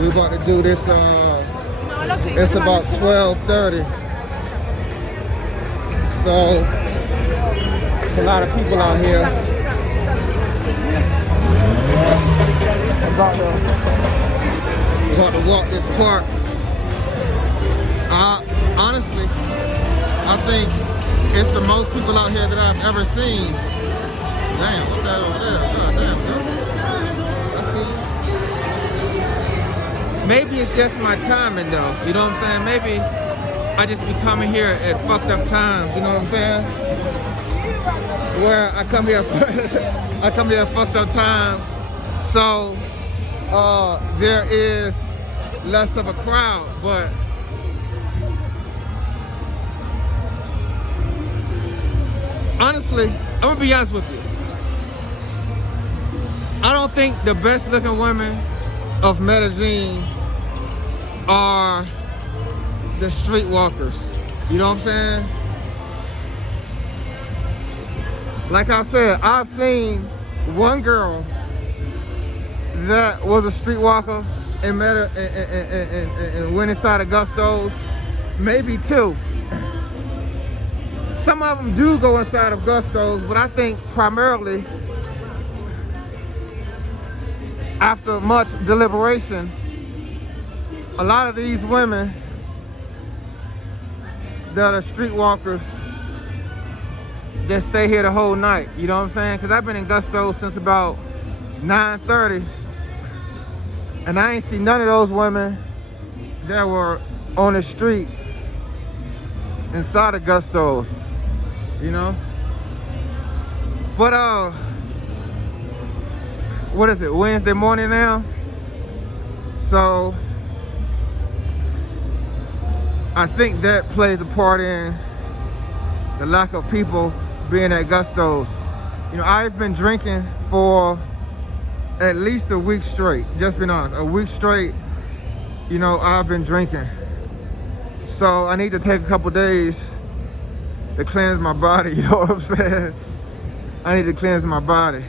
We about to do this, it's about 12:30. So, there's a lot of people out here. About to walk this park. Honestly, I think it's the most people out here that I've ever seen. Damn, what's that over there? God damn, girl. I see. Maybe it's just my timing though, you know what I'm saying? Maybe I just be coming here at fucked up times, you know what I'm saying? Where I come here I come here at fucked up times, so there is less of a crowd. But honestly, I'm gonna be honest with you, I don't think the best looking women of Medellin are the streetwalkers. You know what I'm saying? Like I said, I've seen one girl that was a streetwalker and met her and went inside of Gusto's. Maybe two. Some of them do go inside of Gusto's, but I think primarily, after much deliberation, a lot of these women that are streetwalkers just stay here the whole night. You know what I'm saying? Because I've been in Gusto's since about 9:30, and I ain't seen none of those women that were on the street inside of Gusto's, you know? But what is it, Wednesday morning now? So I think that plays a part in the lack of people being at Gusto's. You know, I've been drinking for at least a week straight, just being honest, a week straight. You know, I've been drinking. So I need to take a couple days to cleanse my body, you know what I'm saying? I need to cleanse my body.